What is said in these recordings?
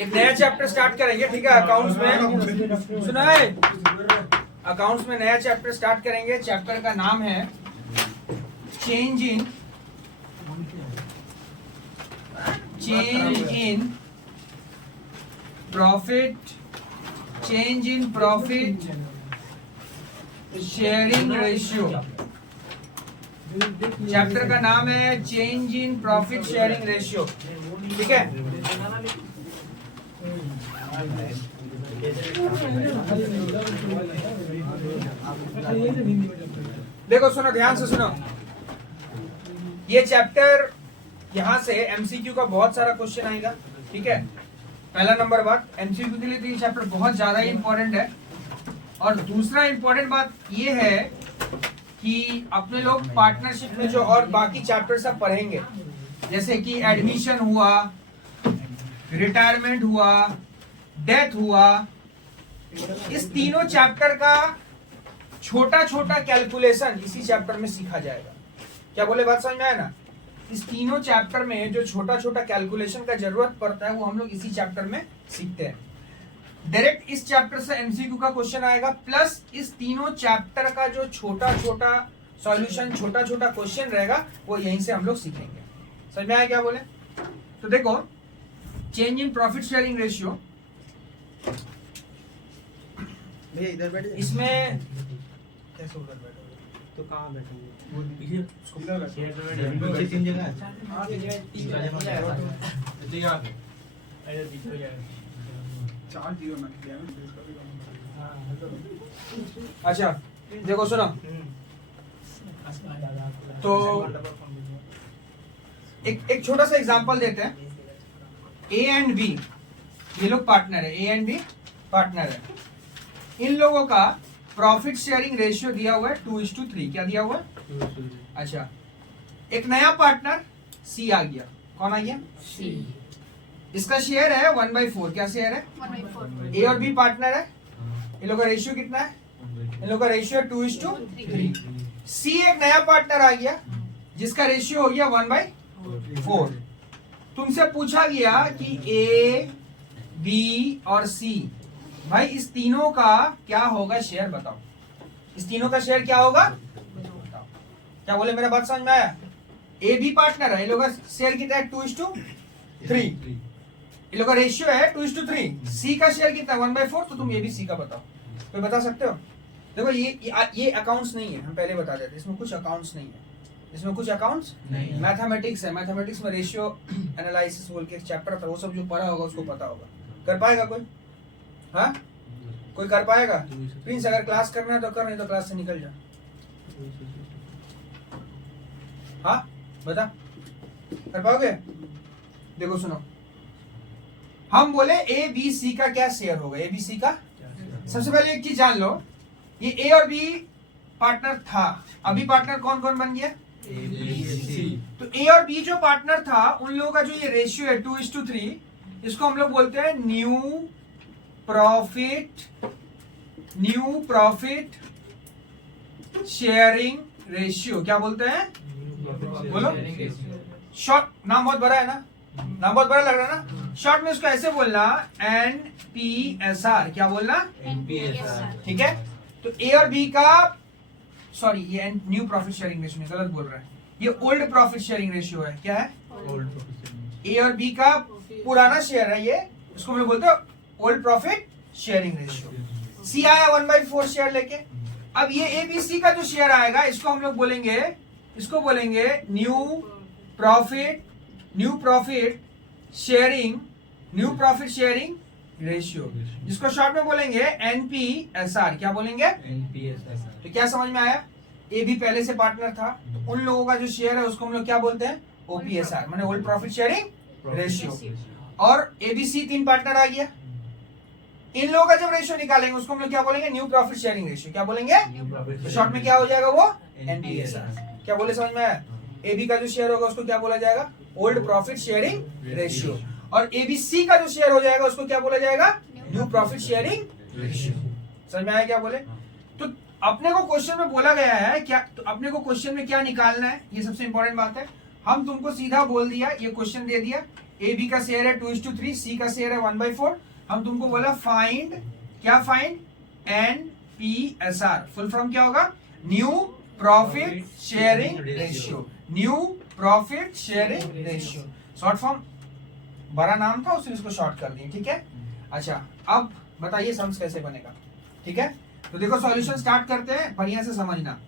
एक नया chapter start करेंगे, ठीक है। अकाउंट्स में सुना है, अकाउंट्स में नया चैप्टर स्टार्ट करेंगे। चैप्टर का नाम है change in profit sharing ratio. Chapter का नाम है change in profit sharing ratio, ठीक है। देखो सुनो, ध्यान से सुनो, ये चैप्टर यहां से एमसीक्यू का बहुत सारा क्वेश्चन आएगा, ठीक है। पहला नंबर बात, एमसीक्यू के लिए तो ये चैप्टर बहुत ज्यादा इंपॉर्टेंट है। और दूसरा इंपॉर्टेंट बात ये है कि अपने लोग पार्टनरशिप में जो और बाकी चैप्टर सब पढ़ेंगे, जैसे कि एडमिशन हुआ, रिटायरमेंट हुआ, डेथ हुआ, इस तीनों चैप्टर का छोटा छोटा कैलकुलेशन इसी चैप्टर में सीखा जाएगा। क्या बोले, बात समझ में आया ना? इस तीनों चैप्टर में जो छोटा छोटा कैलकुलेशन का जरूरत पड़ता है वो हम लोग इसी चैप्टर में सीखते हैं। डायरेक्ट इस चैप्टर से एमसीक्यू का क्वेश्चन आएगा, प्लस इस तीनों चैप्टर का जो छोटा छोटा सॉल्यूशन, छोटा छोटा क्वेश्चन रहेगा वो यहीं से हम लोग सीखेंगे। समझ में आया क्या बोले? तो देखो, change in profit sharing ratio, इधर बैठ, इसमें कैसे उधर बैठोगे? तो कहाँ बैठोगे? पीछे पीछे तीन जगह है। अच्छा देखो सुनो, तो एक छोटा सा एग्जांपल देते हैं। ए एंड बी, ये लोग पार्टनर है, ए एंड बी पार्टनर है। इन लोगों का प्रॉफिट शेयरिंग रेशियो दिया हुआ है 2:3। क्या दिया हुआ है? अच्छा, एक नया पार्टनर सी आ गया। कौन आ गया? सी। इसका शेयर है 1/4। क्या शेयर है? 1/4। ए और बी पार्टनर है, इन लोगों का रेशियो कितना है? इन लोगों का रेशियो 2:3। सी एक नया पार्टनर आ गया जिसका रेशियो हो गया 1/4। तुमसे पूछा गया कि ए, बी और सी, भाई इस तीनों का क्या होगा शेयर, बताओ। इस तीनों का शेयर क्या होगा बताओ। क्या बोले, मेरा बात समझ में आया? ए बी पार्टनर है, इन लोगों का शेयर कितना है? 2:3। इन लोगों का रेशियो है 2:3। सी का शेयर कितना है? 1/4। तो तुम ए बी सी का बताओ, कोई बता सकते हो? देखो ये अकाउंट्स नहीं है, हम पहले बता देते, इसमें कुछ अकाउंट्स नहीं है, इसमें कुछ अकाउंट्स नहीं, मैथमेटिक्स है। मैथमेटिक्स में रेशियो एनालिसिस बोल के एक चैप्टर था, वो सब जो पढ़ा होगा उसको पता होगा। कर पाएगा कोई? हाँ, कोई कर पाएगा? प्रिंस, अगर क्लास करना है तो कर, नहीं तो क्लास से निकल जा। हाँ बता, कर पाओगे? देखो सुनो, हम बोले ए बी सी का क्या शेयर होगा, ए बी सी का। सबसे पहले एक चीज जान लो, ये ए और बी पार्टनर था, अभी पार्टनर कौन कौन बन गया? तो ए और बी जो पार्टनर था उन लोगों का जो ये रेशियो है 2:3, इसको हम लोग बोलते हैं न्यू प्रॉफिट शेयरिंग रेशियो। क्या बोलते हैं? बोलो। शॉर्ट नाम बहुत बड़ा है ना, नाम बहुत बड़ा लग रहा है ना। शॉर्ट में इसको ऐसे बोलना, NPSR। क्या बोलना? NPSR। ठीक है। तो ए और बी का, सॉरी ये न्यू प्रॉफिट शेयरिंग रेशियो नहीं, गलत बोल रहा है, ये ओल्ड प्रॉफिट शेयरिंग रेशियो है। क्या है? ए और बी का पुराना शेयर है ये, इसको हम लोग बोलते हैं ओल्ड प्रॉफिट शेयरिंग रेशियो। सी आया 1/4 शेयर लेके। अब ये ए बी सी का जो शेयर आएगा इसको हम लोग बोलेंगे, इसको बोलेंगे न्यू प्रॉफिट शेयरिंग रेशियो, जिसको शॉर्ट में बोलेंगे NPSR। क्या बोलेंगे? NPSR। तो क्या समझ में आया? ए बी पहले से पार्टनर था, तो उन लोगों का जो शेयर है उसको हम लोग क्या बोलते हैं? OPSR, माने ओल्ड प्रॉफिट शेयरिंग रेशियो। और एबीसी 3 पार्टनर आ गया, इन लोगों का जब रेशियो निकालेंगे उसको हम लोग क्या बोलेंगे? New profit sharing ratio. क्या बोलेंगे? तो शॉर्ट में क्या हो जाएगा वो? NPSR। क्या बोले, समझ में आया? एबी का जो शेयर होगा उसको क्या बोला जाएगा? Old profit sharing ratio. और एबीसी का जो शेयर हो जाएगा उसको क्या बोला जाएगा? New profit sharing ratio. समझ में आया क्या बोले? तो अपने को क्वेश्चन में बोला गया है क्या, तो अपने को क्वेश्चन में क्या निकालना है, ये सबसे इंपॉर्टेंट बात है। हम तुमको सीधा बोल दिया, ये क्वेश्चन दे दिया ए बी का शेयर है 2:3, सी का शेयर है 1/4। हम तुमको बोला फाइंड, क्या फाइंड, NPSR। फुल फॉर्म क्या होगा? New profit sharing ratio. New profit sharing ratio, short form, बड़ा नाम था उसने इसको शॉर्ट कर दिया, ठीक है। अच्छा, अब बताइए सम्स कैसे बनेगा, ठीक है। तो देखो सॉल्यूशन स्टार्ट करते हैं, बढ़िया से समझना।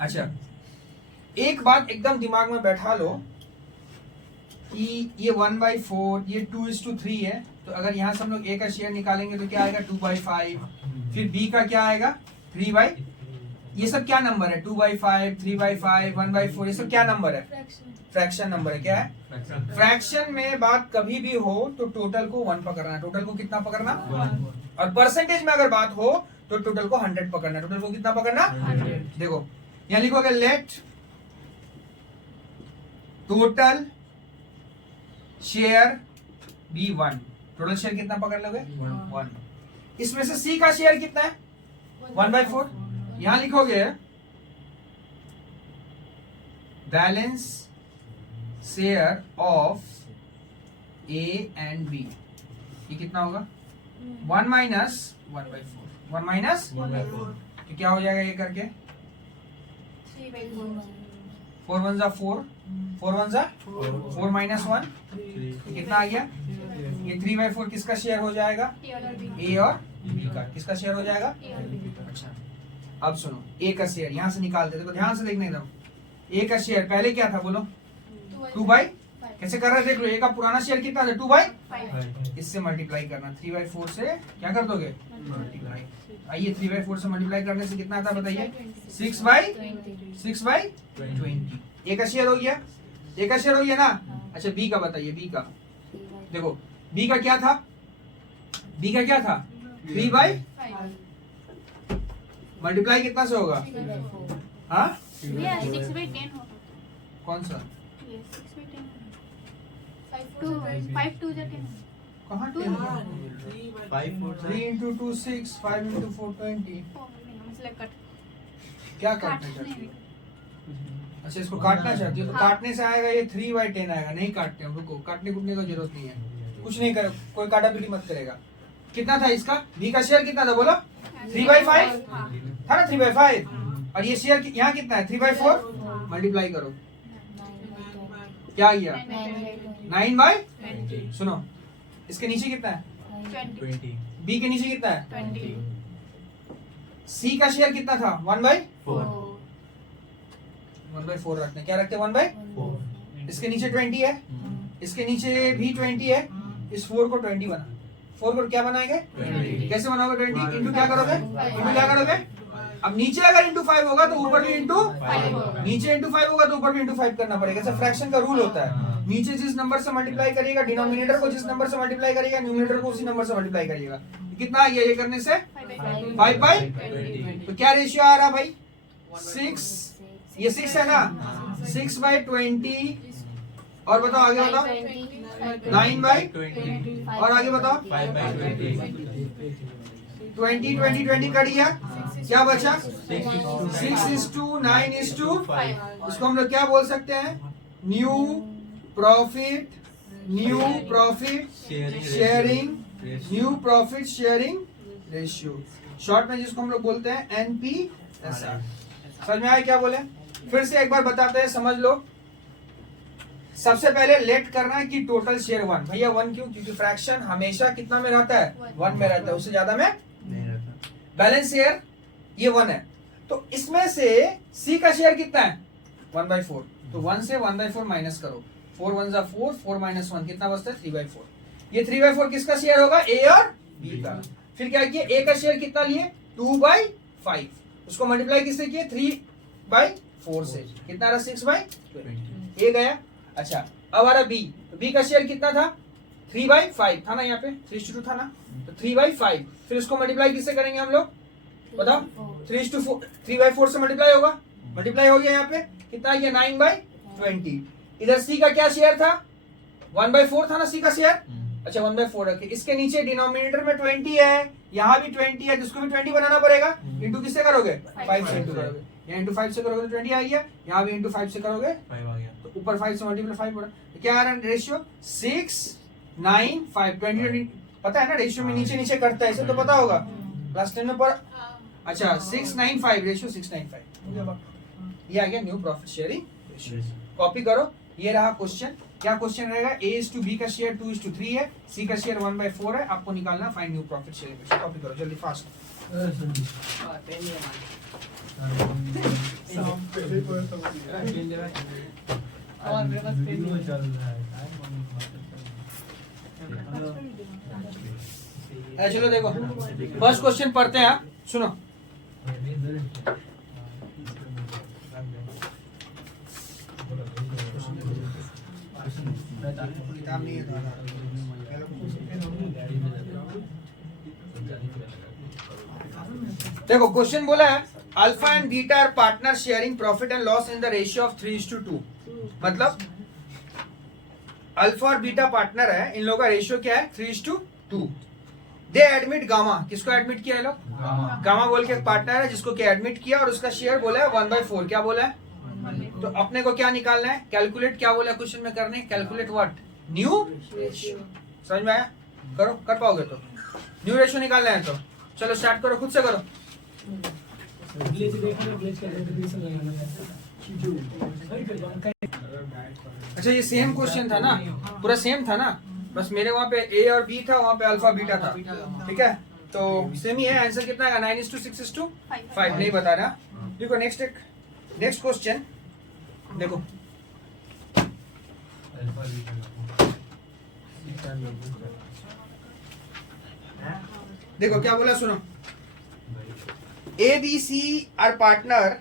अच्छा, एक बात एकदम दिमाग में बैठा लो कि ये 1/4, ये 2:3 है, तो अगर यहाँ से हम लोग ए का शेयर निकालेंगे तो क्या आएगा? 2/5। फिर बी का क्या आएगा? 3/, ये सब क्या नंबर है? 2/5, 3/5, 1/4, ये सब क्या नंबर है? फ्रैक्शन नंबर है। क्या है? फ्रैक्शन में बात कभी भी हो तो टोटल को 1 पकड़ना। टोटल को कितना पकड़ना? 1। और परसेंटेज में अगर बात हो तो टोटल को 100 पकड़ना। टोटल को कितना पकड़ना? 100। देखो यहाँ लिखोगे let total share be 1। Total share कितना पकड़ लोगे? 1। इसमें से सी का शेयर कितना है? 1/4। यहां लिखोगे balance share of A and B, ये कितना होगा? 1 माइनस 1/4। 1 माइनस 1/4। तो क्या हो जाएगा ये करके? 4 1 जा 4, 4 1 जा 4 माइनस 1, कितना आ गया? ये 3/4 किसका शेयर हो जाएगा? ए और बी का। किसका शेयर हो जाएगा? अच्छा, अब सुनो, ए का शेयर यहां से निकालते, देखो ध्यान से देखने दो। ए का शेयर पहले क्या था बोलो? 2/, कैसे कर रहे हैं देख लो। ए का पुराना शेयर कितना था? 2/5। इससे मल्टीप्लाई करना, 3/4 से क्या कर दोगे? मल्टीप्लाई। आइए 3/4 से मल्टीप्लाई करने से कितना आता है बताइए? 6/20। ए का शेयर हो गया, ए का शेयर हो गया ना। अच्छा, बी का बताइए। बी का देखो, बी का क्या था? बी का क्या था? 3/, मल्टीप्लाई कितना से होगा? हाँ, 6/10 होगा। कौन सा? 6/10 5 2 10। कहाँ? 5 4 3 into 2 6, 5 into 4 20। क्या काटना चाहती हो? अच्छा, इसको काटना चाहती हो तो काटने से आएगा ये 3/10 आएगा। नहीं काटते हम, रुको, काटने कूटने की जरूरत नहीं है, कुछ नहीं करे, कोई काटापीटी मत करेगा। कितना था इसका? बी का शेयर कितना था बोलो? 3/5 था ना, 3/5। और ये शेयर यहाँ कितना है? 3/4। मल्टीप्लाई करो, क्या आ गया? 9/, सुनो इसके नीचे कितना है? 20। बी के नीचे कितना है? 20। सी का शेयर कितना था? 1/4 रखते हैं। क्या रखते हैं? 1/4। इसके नीचे 20 है, इसके नीचे भी 20 है। इस 4 को 20 बना, 4 को क्या बनाएंगे? 20। कैसे बनाओगे? 20 इंटू क्या करोगे? इंटू क्या करोगे? अब नीचे अगर इंटू 5 होगा तो ऊपर भी इंटू 5, नीचे इंटू 5 होगा तो ऊपर भी इंटू 5 करना पड़ेगा। ऐसा फ्रैक्शन का रूल होता है। नीचे जिस नंबर से मल्टीप्लाई करिएगा, डिनोमिनेटर को जिस नंबर से मल्टीप्लाई करिएगा, न्यूमरेटर को उसी नंबर से मल्टीप्लाई करिएगा। कितना आ गया ये करने से? 5/, तो क्या रेशियो आ रहा भाई? 6, ये 6 है ना, 6/20। और बताओ आगे बताओ? 9/20। और आगे बताओ? 20 20 20 कट गया, क्या बचा? 6:9:5। इसको हम लोग क्या बोल सकते हैं? New profit sharing, new profit sharing ratio, short में जिसको हम लोग बोलते हैं NPSR। समझ में आया क्या बोले? फिर से एक बार बताते हैं, समझ लो। सबसे पहले लेट करना है कि टोटल शेयर 1। भैया 1 क्यों? क्योंकि फ्रैक्शन हमेशा कितना में रहता है? 1 में रहता है, उससे ज्यादा में नहीं रहता। बैलेंस शेयर ये 1 है, तो इसमें से सी का शेयर कितना है? 1/4। तो 1 से 1/4 माइनस करो, 4 1 जा 4, 4 माइनस 1 कितना बचता है? 3/4। ये 3/4 किसका शेयर होगा? ए और बी का। फिर क्या किया? ए का शेयर कितना लिए? 2/5। उसको मल्टीप्लाई किससे किए? 3/4 से। कितना रहा? 6/20। ए गया। अच्छा, अब आ रहा बी। तो बी का शेयर कितना था? 3/5 था ना, यहाँ पे 3:2 था ना, तो 3/5। फिर उसको मल्टीप्लाई किससे करेंगे हम लोग? बताओ? 3:4, 3/4 से मल्टीप्लाई होगा। मल्टीप्लाई हो गया, यहाँ पे कितना आ गया? 9/20। इधर सी का क्या शेयर था? 1/4 था ना सी का शेयर। अच्छा, 1/4 रखे। इसके नीचे डिनोमिनेटर में 20 है, यहाँ भी 20 है, जिसको भी 20 बनाना पड़ेगा। इंटू किससे करोगे? 5 से इंटू करोगे। यहाँ इंटू 5 से करोगे तो 20 आ गया, यहाँ भी इंटू 5 से करोगे 5 आ गया। तो ऊपर 5 से मल्टीप्लाई 5 हो रहा है। क्या आ रहा है रेशियो 6 9 5 20 पता है ना रेशियो में नीचे नीचे करता है इसे तो पता होगा क्लास 10 में पढ़ा अच्छा 695 रेशियो 695 ये आ गया new profit sharing ratio copy करो ये रहा क्वेश्चन क्या क्वेश्चन रहेगा a is to b का शेयर 2 is to 3 है c का शेयर 1/4 है आपको निकालना find new profit sharing ratio copy करो जल्दी फास्ट चलो देखो फर्स्ट क्वेश्चन पढ़ते हैं आप सुनो देखो क्वेश्चन बोला है alpha and beta are partner sharing profit and loss in the ratio of 3:2 मतलब अल्फा और बीटा पार्टनर है इन लोगों का रेशियो क्या है 3:2 दे एडमिट गामा किसको एडमिट किया है लोग गामा बोल के एक पार्टनर है जिसको क्या एडमिट किया और उसका शेयर बोला है 1/4 क्या बोला है तो अपने को क्या निकालना है कैलकुलेट क्या बोला क्वेश्चन में करने कैलकुलेट व्हाट न्यू समझ में आया करो कर पाओगे तो न्यू रेशियो निकालना है तो चलो स्टार्ट करो खुद से करो अच्छा ये सेम क्वेश्चन था ना पूरा सेम था ना बस मेरे वहां पे ए और बी था वहां पे अल्फा बीटा था ठीक है तो सेम ही है आंसर कितना है 9:6:5 नहीं बता रहा देखो नेक्स्ट क्वेश्चन देखो देखो क्या बोला सुनो A B C are partner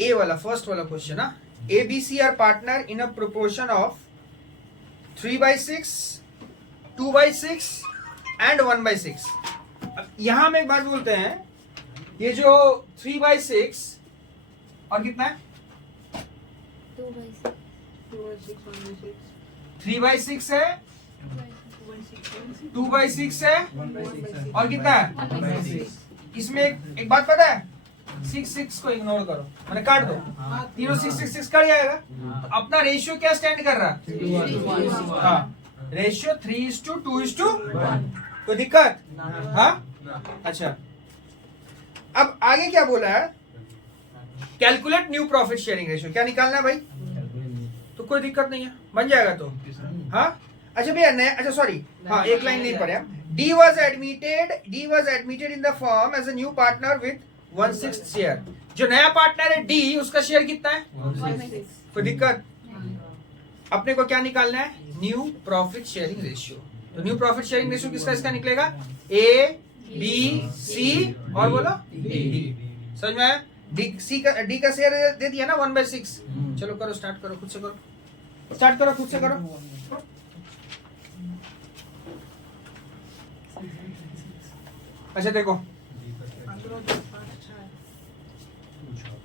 A वाला फर्स्ट वाला क्वेश्चन ना A B C are partner in a proportion of 3/6 2/6 and 1/6 यहां में एक बात बोलते हैं ये जो 3/6 और कितना है 3/6 है 2/6 है और कितना है इसमें एक बात पता है 6 को इग्नोर करो मैंने काट दो तीनों 6 कट जाएगा तो अपना रेशियो क्या स्टैंड कर रहा हाँ रेशियो 3:2:1 कोई दिक्कत हाँ अच्छा अब आगे क्या बोला है calculate new profit sharing ratio क्या निकालना है भाई तो कोई दिक्कत नहीं है बन जाएगा तो हाँ अच्छा भैया अच्छा सॉरी हाँ एक लाइन नहीं पढ़े D was admitted in the firm as a new partner with 1/6 share जो नया पार्टनर है D उसका शेयर कितना है कोई दिक्कत अपने को क्या निकालना है न्यू प्रॉफिट शेयरिंग रेशियो तो न्यू प्रॉफिट शेयरिंग रेशियो किसका इसका निकलेगा A B C और बोलो D समझ में आया D का शेयर दे दिया ना 1/6 चलो करो स्टार्ट करो खुद से करो अच्छा देखो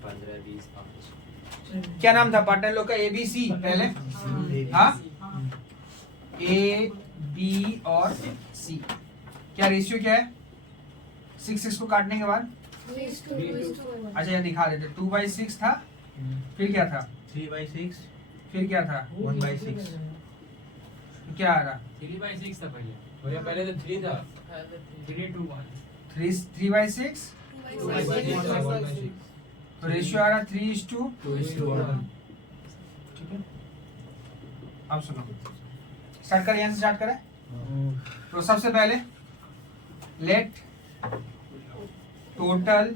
15-20 क्या नाम था पार्टनर लोग का ABC पहले हाँ A B और C क्या रेशियो क्या है 6 को काटने के बाद अच्छा ये दिखा देते 2/6 था फिर क्या था 3/6 फिर क्या था 1/6 क्या आ रहा 3/6 था पहले तो 3 था 3/6 तो रेशियो आ रहा 3:2 ठीक है अब सुनो स्टार्ट करें यहाँ से स्टार्ट करें तो सबसे पहले लेट टोटल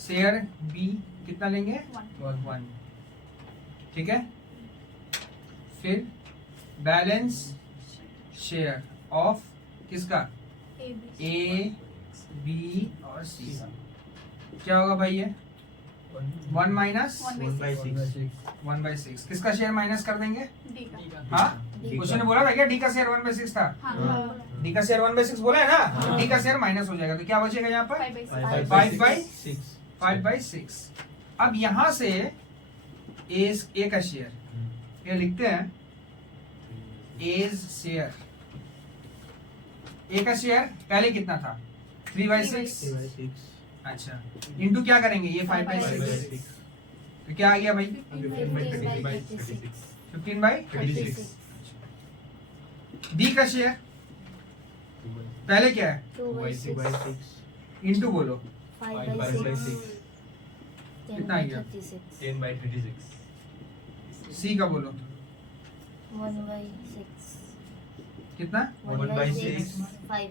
शेयर बी कितना लेंगे 1 ठीक है फिर बैलेंस शेयर ऑफ किसका ए बी और सी क्या होगा भाई ये 1 माइनस 1/6 किसका शेयर माइनस कर देंगे हाँ क्वेश्चन ने बोला था क्या डी का शेयर 1/6 था डी का शेयर 1/6 बोला है ना डी का शेयर माइनस हो जाएगा तो क्या बचेगा यहाँ पर 5/6 अब यहाँ से ए का शेयर ये लिखते हैं एज शेयर ए का शेयर पहले कितना था 3/6 अच्छा इंटू क्या करेंगे ये 5/6 तो क्या आ गया भाई? 15 बाई 36 डी का शेयर पहले क्या है? 2/6 इंटू बोलो 5/6 कितना आ गया? 10/36 सी का बोलो 1/6 कितना? 1/6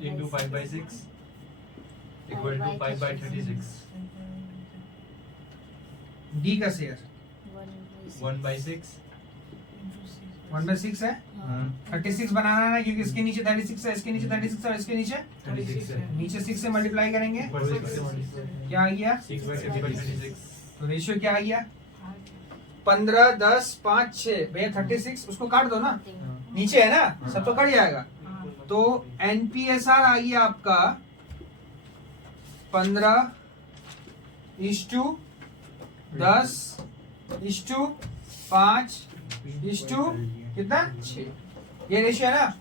into 5/6 equal to 5/36 डी का शेयर 1/6 1/6 है। 36 बनाना है ना, क्योंकि इसके नीचे 36 है, इसके नीचे 36 है और इसके नीचे 36 है नीचे 6 से मल्टीप्लाई करेंगे। ऊपर 6 से multiply क्या आ गया? 6/36 तो रेशियो क्या आ गया? 15 10 5 6 भैया 36 उसको काट दो ना, नीचे है ना, सब तो कट जाएगा। तो एनपीएसआर आ गया आपका 15 इश्टू 10 इश्टू 5 इश्टू कितना 6, ये रेशियो है ना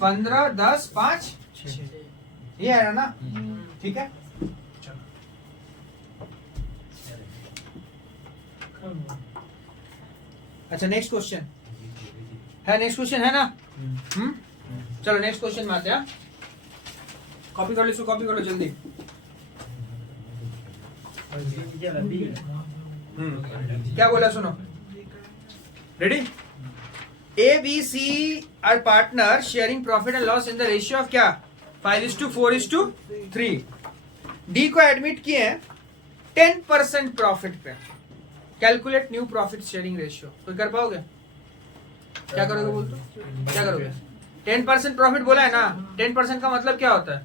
15 10 5 6, ये है ना, ठीक है। अच्छा नेक्स्ट क्वेश्चन है, नेक्स्ट क्वेश्चन है ना। चलो नेक्स्ट क्वेश्चन में आते हैं। कॉपी कर लो, इसको कॉपी कर लो जल्दी। क्या बोला सुनो, ready? A B C are partner sharing profit and loss in the ratio of क्या 5:4:3। डी को एडमिट किए हैं 10% प्रॉफिट पे। Calculate new profit sharing ratio. कोई कर पाओगे? क्या करोगे बोल तो, क्या करोगे? 10% प्रॉफिट बोला है ना, 10% का मतलब क्या होता है?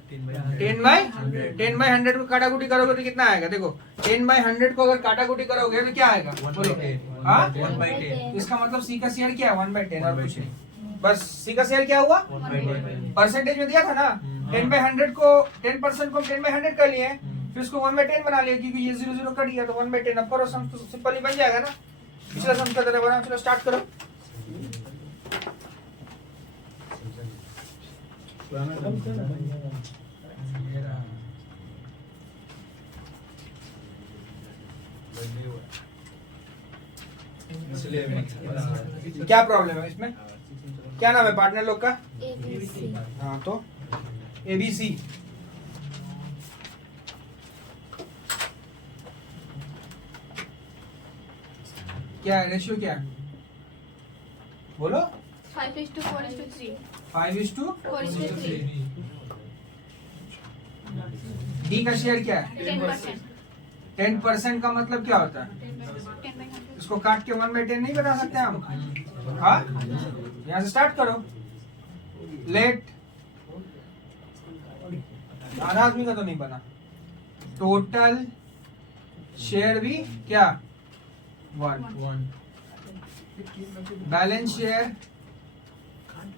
10/100 को काटा कुटी करोगे तो कितना आएगा? देखो 10/100 को अगर काटा कुटी करोगे तो क्या आएगा? बोलो। हाँ? 1/10 इसका मतलब सी का शेयर क्या है? 1/10 और कुछ नहीं। बस सी का शेयर क्या हुआ? 1/10 परसेंटेज में दिया था ना, 10/100 को 10% को 10/100 कर लिए, फिर उसको 1/10 बना लिया, क्योंकि ये 0 कट गया तो 1/10। अब करो सम, तो सिंपल ही बन जाएगा ना, पिछला सम का तरह बना। चलो स्टार्ट करो। क्या प्रॉब्लम है इसमें? क्या नाम है पार्टनर लोग का? ABC हाँ तो ABC क्या है? रेशियो क्या है बोलो? 5:4:3 5:4:3। 4:3 डी का शेयर क्या है? 10%। 10% का मतलब क्या होता है? 10/100 इसको काट के 1/10 नहीं बना सकते हम? हाँ, यहाँ से स्टार्ट करो। लेट आधा आदमी का तो नहीं बना। टोटल शेयर भी क्या 1। बैलेंस शेयर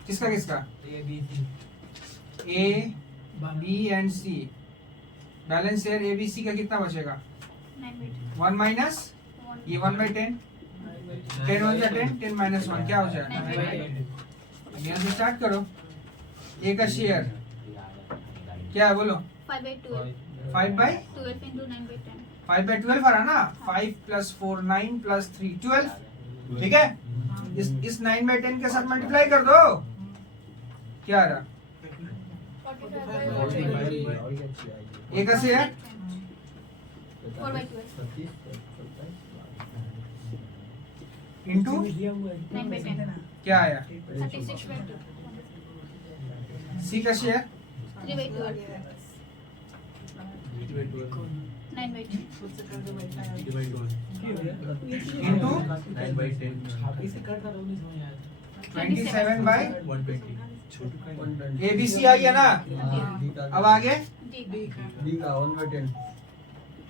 किसका किसका? A B and C. Balance share A B C का कितना बचेगा? 1 माइनस ये 1/10। 10 1 जा 10, 10 - 1 क्या हो जाएगा? यहाँ से स्टार्ट करो। ए का शेयर क्या है बोलो? 5/12 5/12 into 9/10 5/12 आ रहा ना। 5 + 4 9 + 3 12, ठीक है। इस 9/10 के साथ मल्टीप्लाई कर दो, क्या आ रहा? 45/20 ए का शेयर 4/12 इंटू 9/10 क्या आया? 36/2 सी का share 3/12 9/10 into 9/10 27/120। 120 A B C आ गया ना। अब आगे D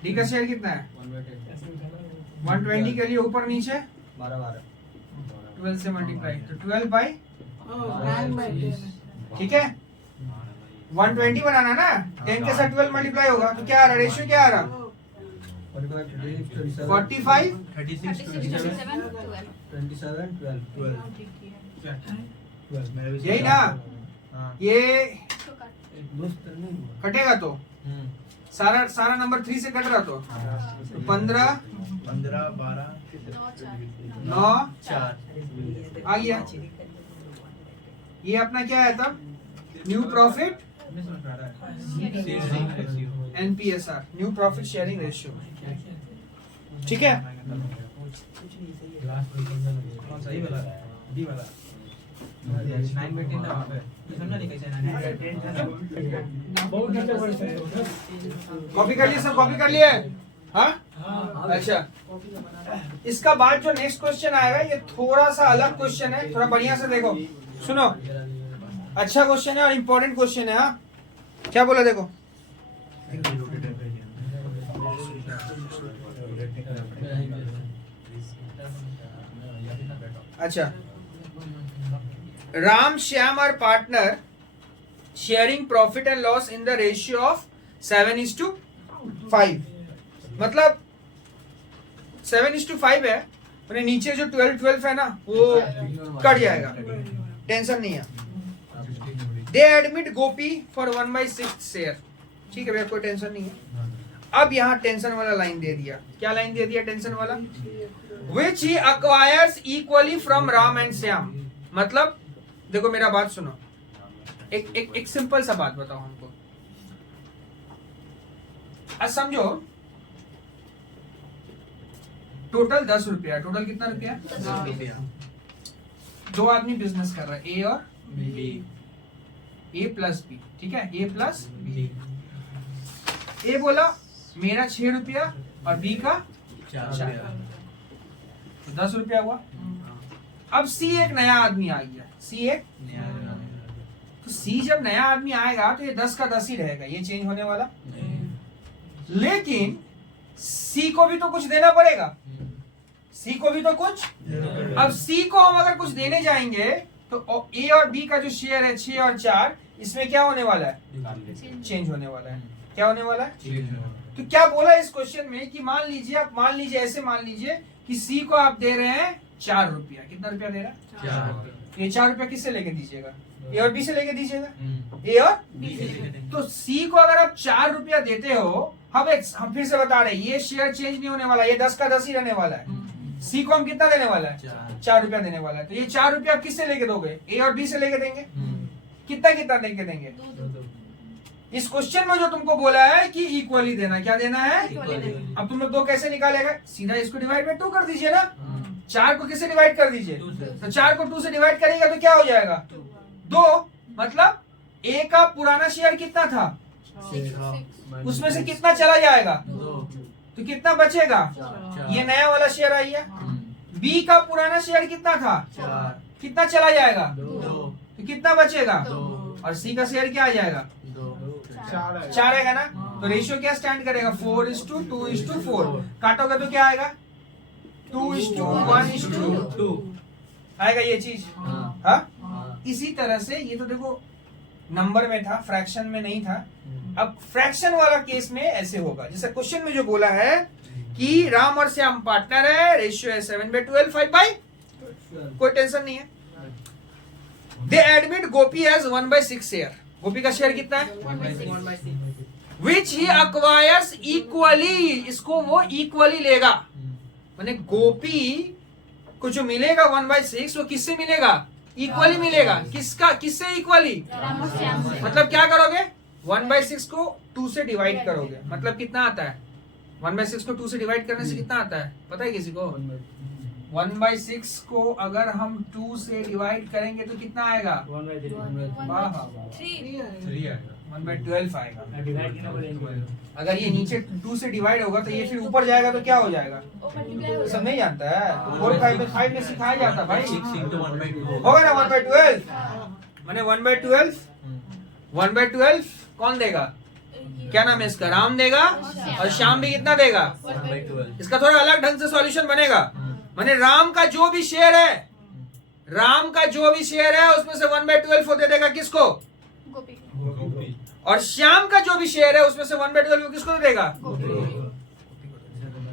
डी का शेयर कितना है? 120 के लिए ऊपर नीचे 12 से मल्टीप्लाई, तो 12/, ठीक है। 120 बनाना ना, 10 के साथ 12 मल्टीप्लाई होगा तो क्या आ रहा? रेशियो क्या आ रहा? 45 36 27 12 यही ना। ये तो काट कटेगा तो सारा नंबर 3 से कट रहा तो 15 15 12 9 4 आ गया। ये अपना क्या है तब? New profit NPSR, new profit sharing ratio. ठीक है, कॉपी कर लिए सब? कॉपी कर लिए? हाँ, अच्छा। इसका बाद जो नेक्स्ट क्वेश्चन आएगा ये थोड़ा सा अलग क्वेश्चन है, थोड़ा बढ़िया से देखो, सुनो। अच्छा क्वेश्चन है और इम्पोर्टेंट क्वेश्चन है। हाँ, क्या बोला देखो। अच्छा, राम, श्याम और partner sharing profit and loss in the ratio of 7:5। मतलब 7:5 है, और नीचे जो 12 है ना वो कट जाएगा, टेंशन नहीं है। They admit Gopi for 1/6 share. ठीक है भैया, कोई टेंशन नहीं है। अब यहाँ टेंशन वाला लाइन दे दिया। क्या लाइन दे दिया टेंशन वाला? Which he acquires equally from Ram and Shyam. मतलब देखो मेरा बात सुनो, एक सिंपल सा बात बताओ हमको। आज समझो टोटल 10 रुपया। टोटल कितना रुपया? 10 रुपया। दो आदमी बिजनेस कर रहे हैं, ए और ए प्लस बी। ठीक है, ए प्लस बी। ए बोला मेरा 6 रुपया और बी का 4, तो 10 रुपया हुआ। अब सी एक नया आदमी आ गया। सी एक तो सी जब नया आदमी आएगा तो ये 10 का 10 ही रहेगा, ये चेंज होने वाला। लेकिन सी को भी तो कुछ देना पड़ेगा। सी को भी तो कुछ। अब सी को हम अगर कुछ देने जाएंगे तो ए और बी का जो शेयर है 6 और 4, इसमें क्या होने वाला है? चेंज होने वाला है। क्या होने वाला है? तो क्या बोला इस क्वेश्चन में कि मान लीजिए ऐसे मान लीजिए कि सी को आप दे रहे हैं 4 रुपया। कितना रुपया दे रहा है? ये 4 रुपया किससे लेके दीजिएगा? ए और बी से लेके दीजिएगा। ए और बी। तो सी को अगर आप 4 रुपया देते हो, हम फिर से बता रहे हैं ये शेयर चेंज नहीं होने वाला, ये 10 का 10 ही रहने वाला है। सी को हम कितना देने वाला है? 4 रुपया देने वाला है। तो ये 4 रुपया आप किससे लेके दोगे? ए और बी से लेके देंगे। कितना कितना लेके देंगे? इस क्वेश्चन में जो तुमको बोला है कि इक्वली देना, क्या देना है? अब तुम लोग 2 कैसे निकालेगा? सीधा इसको डिवाइड बाय 2 कर दीजिए ना। 4 को किससे डिवाइड कर दीजिए? तो 4 को 2 से डिवाइड करेगा तो क्या हो जाएगा? 2। मतलब ए का पुराना शेयर कितना था? उसमें से कितना चला जाएगा? तो कितना बचेगा? ये नया वाला शेयर आई है। बी का पुराना शेयर कितना था? कितना चला जाएगा? तो कितना बचेगा? और सी का शेयर क्या आ जाएगा? 4 आएगा ना। तो रेशियो क्या स्टैंड करेगा? 4:2:4। काटोगे तो क्या आएगा? 2:1:2 आएगा ये चीज। हाँ, इसी तरह से ये तो देखो नंबर में था, फ्रैक्शन में नहीं था। अब फ्रैक्शन वाला केस में ऐसे होगा जैसे क्वेश्चन में जो बोला है कि राम और श्याम पार्टनर है, रेशियो है 7/12, 5/, कोई टेंशन नहीं है। They admit Gopi as 1/6 share. Gopi का शेयर कितना है? 1/6। Which he acquires equally. इसको वो इक्वली लेगा, माने गोपी को जो मिलेगा 1/6 वो किससे मिलेगा? इक्वली मिलेगा। किसका? किससे इक्वली? मतलब क्या करोगे? 1/6 को 2 से डिवाइड करोगे। मतलब कितना आता है? 1/6 को 2 से डिवाइड करने से कितना आता है पता है किसी को? 1/6 को अगर हम 2 से डिवाइड करेंगे तो कितना आएगा? 1/12 आएगा। अगर ये नीचे 2 से डिवाइड होगा तो ये फिर ऊपर जाएगा तो क्या हो जाएगा? सब नहीं जानता है, 4/5 में सिखाया जाता भाई। होगा ना 1/12, माने 1/12। 1/12 कौन देगा? क्या नाम है इसका? राम देगा। और श्याम भी कितना देगा? इसका थोड़ा अलग ढंग से सॉल्यूशन बनेगा। माने राम का जो भी शेयर है, राम का जो भी शेयर है उसमें से 1/12 दे देगा किसको? गोपी। और श्याम का जो भी शेयर है उसमें से 1/12 किसको दे देगा?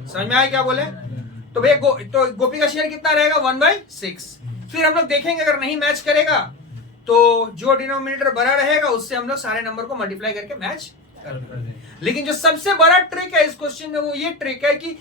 समझ में आया क्या बोले? तो भैया तो गोपी का शेयर कितना रहेगा? 1/6। फिर हम लोग देखेंगे अगर नहीं मैच करेगा तो जो डिनोमिनेटर बड़ा रहेगा उससे हम लोग सारे नंबर को मल्टीप्लाई करके मैच कर देंगे। लेकिन जो सबसे बड़ा ट्रिक है इस क्वेश्चन में वो ये ट्रिक है कि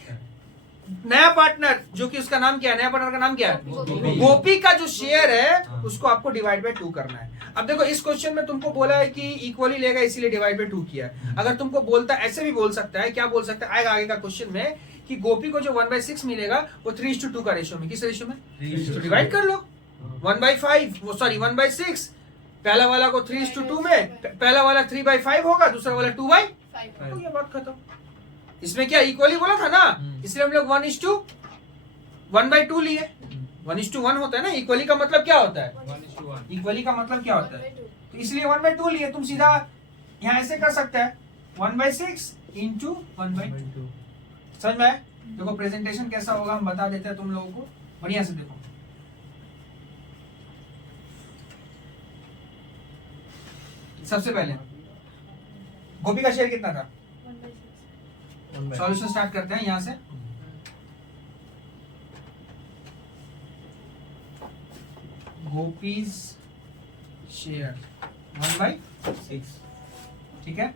नया पार्टनर जो कि उसका नाम क्या है, नया पार्टनर का नाम क्या है, गोपी। गोपी का जो शेयर है उसको आपको डिवाइड बाय 2 करना है। अब देखो इस क्वेश्चन में तुमको बोला है कि इक्वली लेगा इसीलिए डिवाइड बाय 2 किया है। अगर तुमको बोलता ऐसे भी बोल सकता है, क्या बोल सकता है आएगा आगे का क्वेश्चन में कि गोपी को जो 1/6 मिलेगा वो 3:2 का रेशियो में, किस रेशियो में, तो डिवाइड कर लो 1/5 वो सॉरी 1/6, पहला वाला को 3:2 में, पहला वाला 3/5 होगा, दूसरा वाला 2/5, हो गया बात खत्म। इसमें क्या इक्वली बोला था ना, इसलिए हम लोग 1:1/2 लिए। 1:1 होता है ना, इक्वली का मतलब क्या होता है, 1:1 इक्वली का मतलब क्या होता है, तो इसलिए 1/2 लिए। तुम सीधा यहाँ ऐसे कर सकते हैं 1/6 इंटू 1/2। समझ में आया? देखो प्रेजेंटेशन कैसा होगा हम बता देते हैं तुम लोगों को, बढ़िया से देखो। सबसे पहले गोपी का शेयर कितना था, सॉल्यूशन स्टार्ट करते हैं यहाँ से। गोपीज शेयर 1/6, ठीक है।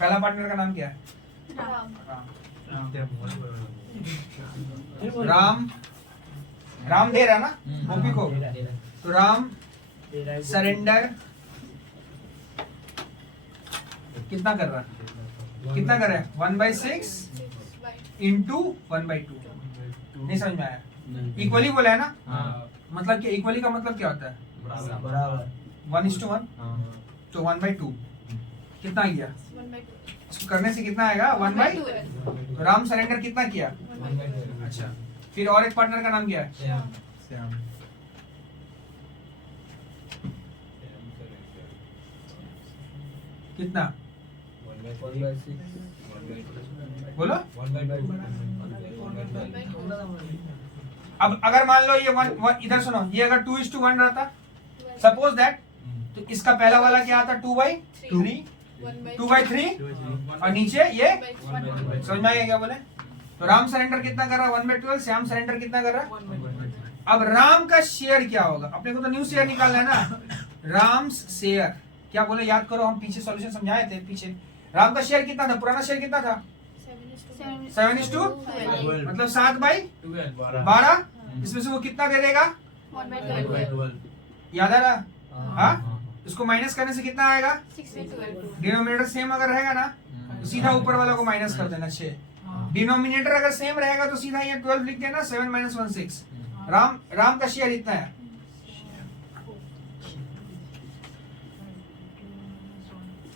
पहला पार्टनर का नाम क्या है, राम। राम दे रहा ना गोपी को, तो राम सरेंडर कितना कर रहा है, कितना कर रहा है 1/6 इंटू 1/2। नहीं समझ में आया, इक्वली बोला है ना, मतलब कि इक्वली का मतलब क्या होता है, बराबर 1:1, तो 1/2 कितना गया, इसको करने से कितना आएगा 1/2। तो राम सरेंडर कितना किया, अच्छा। फिर और एक पार्टनर का नाम क्या है, श्याम। कितना बोलो। अब अगर मान लो ये इधर सुनो, ये अगर 2:1 रहता सपोज दैट, तो इसका पहला वाला क्या आता 2/3, 2/3 और नीचे ये, समझ में आएगा क्या बोले। तो राम सरेंडर कितना कर रहा है 1/12, श्याम सरेंडर कितना कर रहा है। अब राम का शेयर क्या होगा, अपने को तो न्यू शेयर निकालना है ना, राम्स शेयर क्या बोले याद करो, हम पीछे सॉल्यूशन समझाए थे पीछे। राम का शेयर कितना था, पुराना शेयर कितना था 7:12, मतलब 7/12। इसमें से वो कितना दे देगा 1/12। याद आ रहा, हाँ। इसको माइनस करने से कितना आएगा, डिनोमिनेटर सेम अगर रहेगा ना तो सीधा ऊपर वाला को माइनस कर देना 6, डिनोमिनेटर अगर सेम रहेगा तो सीधा ये 12 लिख देना, 7 - 1 6। राम का शेयर इतना है,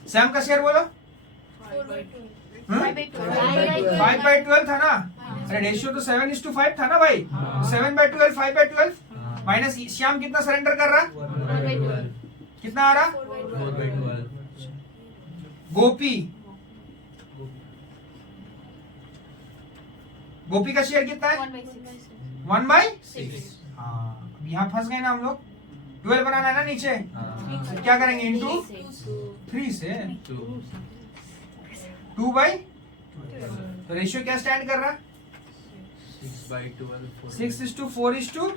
श्याम का शेयर बोलो 5/12 था ना, अरे रेशियो तो 7:5 था ना भाई, 7/12 5/12 माइनस श्याम कितना सरेंडर कर रहा, कितना आ रहा, 4/12। गोपी का शेयर कितना है 1/6। हाँ अब यहाँ फंस गए ना हम लोग, 12 बनाना है ना नीचे, तो क्या करेंगे इंटू 3 से 2/, तो रेशियो क्या स्टैंड कर रहा है 6/12 6:4:2।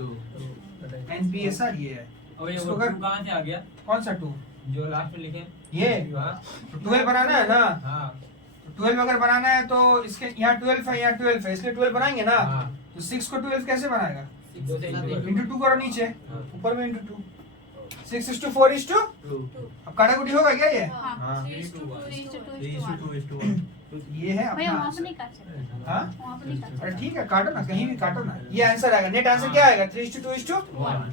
एनपीएसआर ये है। और ये इसको वो कर- 2 कहाँ से आ गया, कौन सा 2, जो लास्ट में लिखे, ये हाँ तो 12 बनाना है ना, हाँ 12 अगर बनाना है तो इसके यहाँ 12 है, यहाँ 12 है, इसलिए 12 बनाएंगे ना, हाँ। तो 6 को 12 कैसे बनाएगा, 2 से इंटू 2 करो नीचे, हाँ। ऊपर में इंटू 2, 6:4:2। अब काटाकुटी होगा क्या ये, हाँ। 3:2:1। ये है भैया अपना वहाँ पे आंसर। नहीं काट सकते, हाँ वहाँ पे नहीं काट अरे सकते। ठीक है काटो ना, कहीं भी काटो ना, ये आंसर आएगा, नेट आंसर क्या आएगा 3:2:1।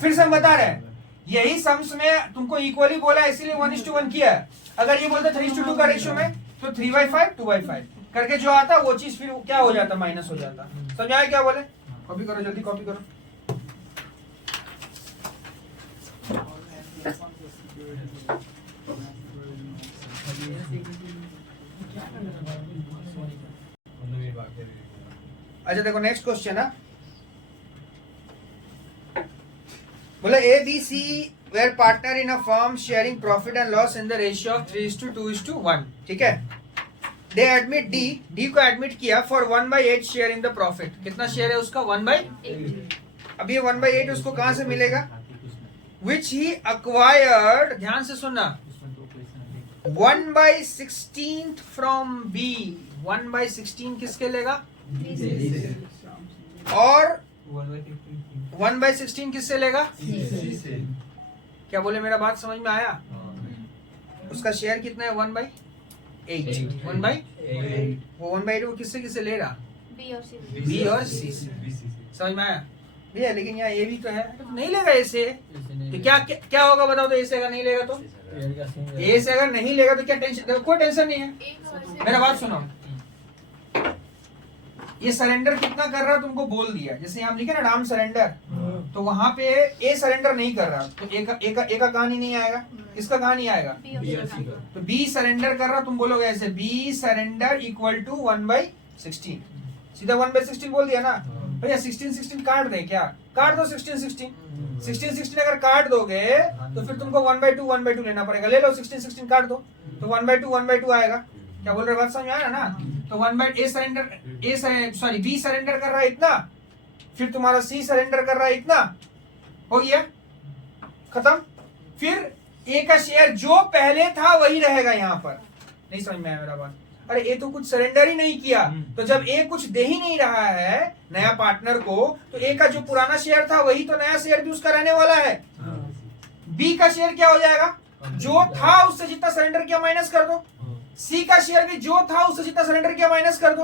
फिर से हम बता रहे हैं, यही सम्स में तुमको इक्वली बोला है इसीलिए 1:1 किया है। अगर ये बोलते 3:2 का रेशियो में तो 3/5 2/5 करके जो आता वो चीज फिर क्या हो जाता, माइनस हो जाता। समझ आया क्या बोले, कॉपी करो जल्दी कॉपी करो। अच्छा देखो नेक्स्ट क्वेश्चन है, बोले A B C were partner in a firm sharing profit and loss in the ratio of 3:2:1, ठीक है। दे एडमिट डी को एडमिट किया for 1/8 share in the profit. कितना शेयर है उसका 1/8। अब ये 1/8 उसको कहां से मिलेगा, विच ही अक्वायर्ड, ध्यान से सुनना, 1/16 फ्रॉम बी। 1/16 किसके लेगा, और 1/16 1/16 किससे लेगा? क्या बोले, मेरा बात समझ में आया? उसका शेयर कितना है? 1/8। 1/8 वो 1/8 वो किससे किससे ले रहा? बी और सी। बी और सी से। समझ में आया भैया? लेकिन यहाँ ए भी तो है, तो नहीं लेगा ए से, तो क्या होगा बताओ? तो ए से अगर नहीं लेगा तो, ए से अगर नहीं लेगा तो क्या टेंशन? कोई टेंशन नहीं है, मेरा बात सुनो। ये सरेंडर कितना कर रहा है तुमको बोल दिया, जैसे यहाँ लिखे ना नाम सरेंडर, तो वहां पे ए सरेंडर नहीं कर रहा, तो ए का कहानी नहीं आएगा, इसका कहानी आएगा। तो बी सरेंडर कर रहा, तुम बोलोगे ऐसे बी सरेंडर इक्वल टू 1/16, सीधा 1/16 बोल दिया ना भैया। 16 काट दे क्या? काट दो 16 अगर काट दोगे तो फिर तुमको 1/2 लेना पड़ेगा। ले लो 16 काट दो तो 1/2 आएगा। क्या बोल रहे, बात समझ आया ना? तो 1/8 सरेंडर बी सरेंडर कर रहा है इतना, फिर तुम्हारा सी सरेंडर कर रहा है इतना, हो गया खत्म। फिर ए का शेयर जो पहले था वही रहेगा यहाँ पर। नहीं समझ में आया मेरा बात? अरे ए तो कुछ सरेंडर ही नहीं किया, तो जब ए कुछ दे ही नहीं रहा है नया पार्टनर को, तो ए का जो पुराना शेयर था वही तो नया शेयर भी उसका रहने वाला है। बी का शेयर क्या हो जाएगा? जो था उससे जितना सरेंडर किया माइनस कर दो। सी का शेयर भी जो था उससे जितना सरेंडर किया माइनस कर दो।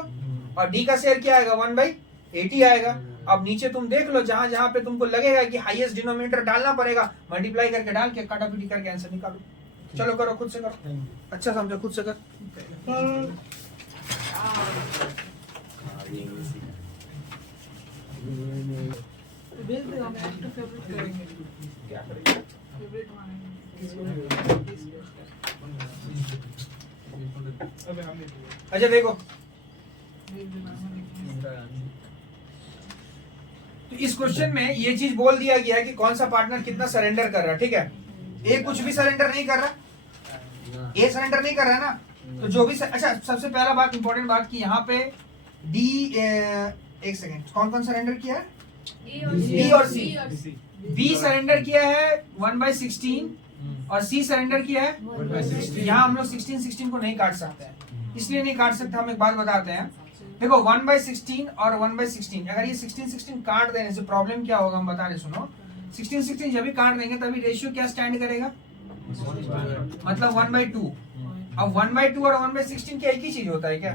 और डी का शेयर क्या आएगा? 1/80 आएगा। अब नीचे तुम देख लो, जहां जहां पे तुमको लगेगा कि हाईएस्ट डिनोमिनेटर डालना पड़ेगा, मल्टीप्लाई करके डाल के काटापीटी करके आंसर निकालो। चलो करो, खुद से करो, अच्छा समझो, खुद से कर। अच्छा देखो, तो इस क्वेश्चन में ये चीज बोल दिया गया है कि कौन सा पार्टनर कितना सरेंडर कर रहा है, ठीक है? ए कुछ भी सरेंडर नहीं कर रहा, ए सरेंडर नहीं कर रहा है ना, तो जो भी अच्छा सबसे पहला बात, इंपॉर्टेंट बात की यहाँ पे डी, एक सेकेंड, कौन कौन सरेंडर किया है? बी और सी। बी सरेंडर किया है 1/16 और सी सरेंडर किया है 1/16। यहाँ हम लोग 16 को नहीं काट सकते हैं, इसलिए नहीं काट सकते। हम एक बात बताते हैं, देखो 1/16 और 1/16, अगर ये 16 काट देने से प्रॉब्लम क्या होगा हम बता रहे, सुनो। 16 जब भी काट देंगे तभी रेशियो क्या स्टैंड करेगा? मतलब 1/2। अब 1/2 और 1/16 क्या एक ही चीज होता है क्या?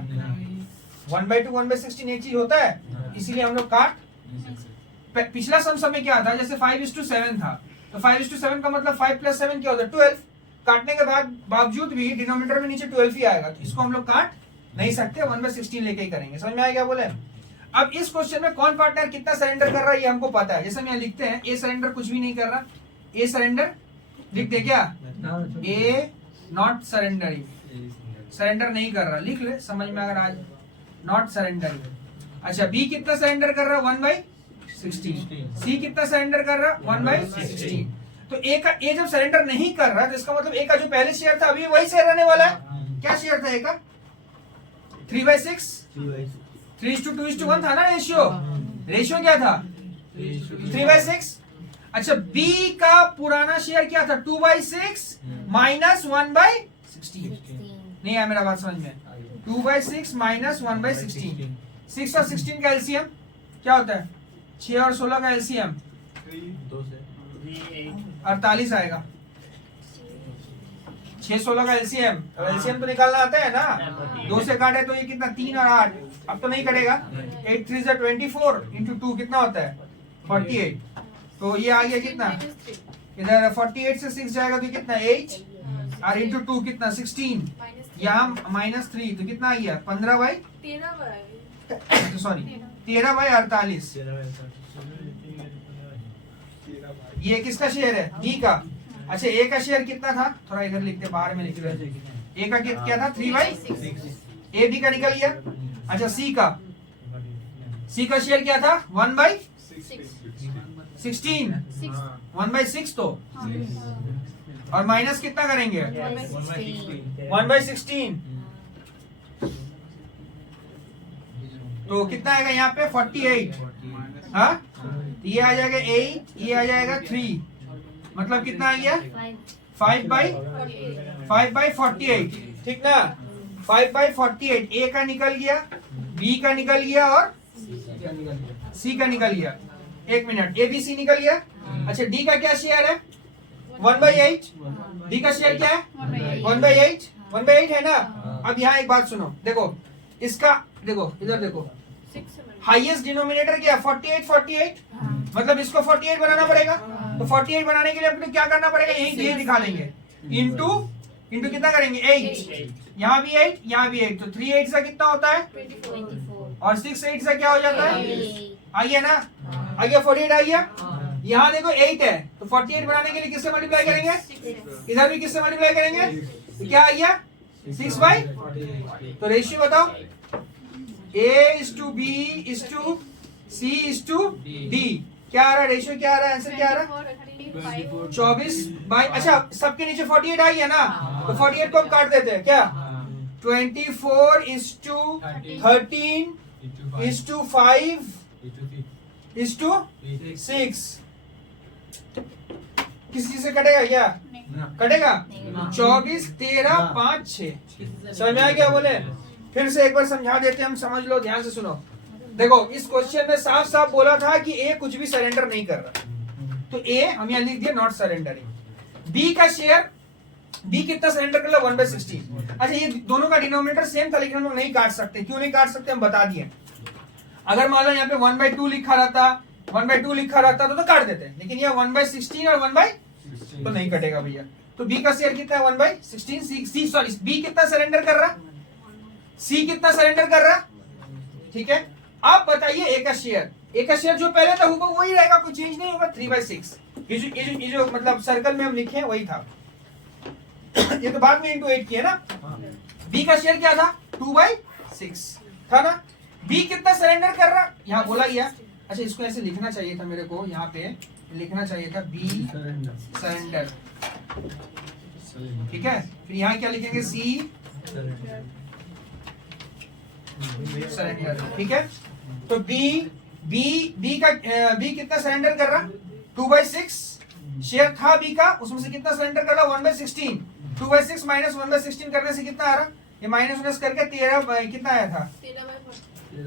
1/2 1/16 एक चीज होता है, इसीलिए हम लोग काट। पिछला सम समय क्या था, जैसे 5:7 था, तो 5:7 का मतलब 5 + 7 क्या होता है? 12। काटने के बाद बावजूद भी डिनोमिनेटर में नीचे 12 ही आएगा, तो इसको हम लोग काट नहीं सकते, 1/16 लेके ही करेंगे। समझ में आया क्या बोले? अब इस क्वेश्चन में कौन पार्टनर कितना सरेंडर कर रहा है ये हमको पता है। जैसे हम यहाँ लिखते हैं, ए सरेंडर कुछ भी नहीं कर रहा, ए सरेंडर लिख दे क्या? ए नॉट सरेंडर, सरेंडर नहीं कर रहा, लिख ले, समझ में अगर आज नॉट सरेंडर। अच्छा, बी कितना सरेंडर कर रहा है? 1/16। सी कितना सरेंडर कर रहा है? 1/16। तो ए जब सरेंडर नहीं कर रहा है तो इसका मतलब ए का जो पहले शेयर था अभी वही शेयर रहने वाला है। क्या शेयर था ए का? 3/6, 3:2:1 था ना रेशियो। रेशियो क्या था? 3/6। अच्छा, बी का पुराना शेयर क्या था? 2/6 माइनस 1/16। नहीं आया मेरा बात समझ में? 2/6 माइनस 1/16। 6 और 16 का एलसीएम क्या होता है? 6 और 16 का एलसीएम 48 आएगा। 6-16 का एलसीएम, एलसीएम तो निकालना आता है ना, 2 से काटे तो ये कितना? 3 और 8, अब तो नहीं कटेगा। 8 3 24 इंटू 2 कितना होता है? 48। तो ये आ गया कितना? इधर 48 से 6 जाएगा तो कितना? 8 और इंटू 2 कितना? 16। यहाँ -3 तो कितना आ गया? 13/48। ये किसका शेयर है? बी का। अच्छा, ए का शेयर कितना था? थोड़ा इधर लिखते, बाहर में लिखते। ए का क्या था? 3/6। ए बी का निकल गया। अच्छा, सी का शेयर क्या था? 1/16। 1/6 तो, और माइनस कितना करेंगे? 1/16। तो कितना आएगा यहाँ पे? 48। हाँ, ये आ जाएगा 8, ये आ जाएगा 3, मतलब कितना आ गया? 5/48। ठीक ना? 5/48 ए का निकल गया, बी का निकल गया और सी का निकल गया। एक मिनट, ए बी सी निकल गया। अच्छा डी का क्या शेयर है? 1/8। डी का शेयर क्या है? 1/8। 1/8 है ना। अब यहाँ एक बात सुनो, देखो इसका, देखो इधर देखो, हाईएस्ट डिनोमिनेटर क्या है? 48 48, मतलब इसको 48 बनाना पड़ेगा। तो 48 बनाने के लिए अपने क्या करना पड़ेगा? यही दिखा देंगे, इंटू कितना करेंगे? 8। यहाँ भी 8, यहाँ भी 8, तो 3 8 से कितना होता है? 24 और 6 8 से क्या हो जाता है? आ गया ना, आ गया 48 आ गया। यहाँ देखो 8 है, तो 48 बनाने के लिए किससे मल्टीप्लाई करेंगे? इधर भी किससे मल्टीप्लाई करेंगे? तो क्या आ गया? 6/। तो रेशियो बताओ, A:B:C:D क्या आ रहा है? रेशियो क्या आ रहा है? आंसर क्या आ रहा है? 24/। अच्छा सबके नीचे 48 आई है ना, तो 48 को हम काट देते हैं क्या? 24:13:5:6 किस चीज से कटेगा क्या? कटेगा? 24 13 5 6। समझ में आ गया? बोले फिर से एक बार समझा देते हैं हम, समझ लो, ध्यान से सुनो। देखो इस क्वेश्चन में साफ साफ बोला था कि ए कुछ भी सरेंडर नहीं कर रहा, तो ए हम यहाँ लिख दिया नॉट सरेंडरिंग। बी का शेयर, बी कितना सरेंडर कर लो? 1/16। अच्छा ये दोनों का डिनोमिनेटर सेम था, लेकिन हम लोग नहीं काट सकते। क्यों नहीं काट सकते? हम बता दिए। अगर मान लो यहाँ पे 1/2 लिखा रहता, 1/2 लिखा रहता तो काट देते, लेकिन यह 1/16 और 1/, तो नहीं कटेगा भैया। तो बी का शेयर कितना है? 1/16। सी सॉरी, बी कितना सरेंडर कर रहा? सी कितना सरेंडर कर रहा? ठीक है, आप बताइए ए का शेयर। ए का शेयर जो पहले था वो वही रहेगा, कोई चेंज नहीं होगा। 3/6। ये जो मतलब सर्कल में हम लिखे हैं वही था। ये तो बाद में इंटू 8 किया ना। बी का शेयर क्या था? 2/6 था ना। बी कितना सरेंडर कर रहा? यहाँ बोला गया। अच्छा इसको ऐसे लिखना चाहिए था मेरे को, यहाँ पे लिखना चाहिए था बी सरेंडर, ठीक है। फिर यहाँ क्या लिखेंगे? सी सरेंडर, ठीक है। तो बी कितना सरेंडर कर रहा? 2/6 शेयर था बी का, उसमें से कितना सरेंडर कर रहा? 1/16। 2/6 माइनस 1/16 करने से कितना आ रहा? ये माइनस करके 13 कितना आया था?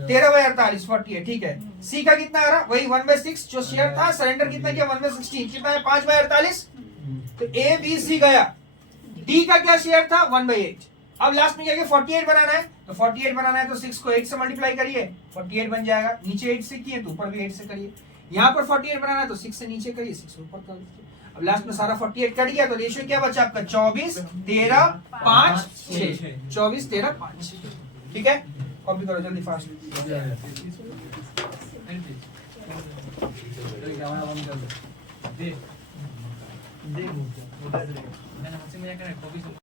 13/48 48, ठीक है। सी का कितना आ रहा? वही 1/6 जो शेयर था, सरेंडर कितना किया? 1/16, कितना है? 5/48। तो ए बी सी गया। डी का क्या शेयर था? 1/8। अब लास्ट में क्या किया? 48 बनाना है, तो 48 बनाना है तो 6 को 8 से मल्टीप्लाई करिए, 48 बन जाएगा। नीचे 8 से किए तो ऊपर भी 8 से करिए। यहाँ पर 48 बनाना है तो 6 से नीचे करिए, 6 से ऊपर कर दीजिए। अब लास्ट में सारा 48 कट गया, तो रेशियो क्या बचा आपका? 24 13 5 6। 24 13 5, ठीक है। कॉपी करो जल्दी फास्ट। दे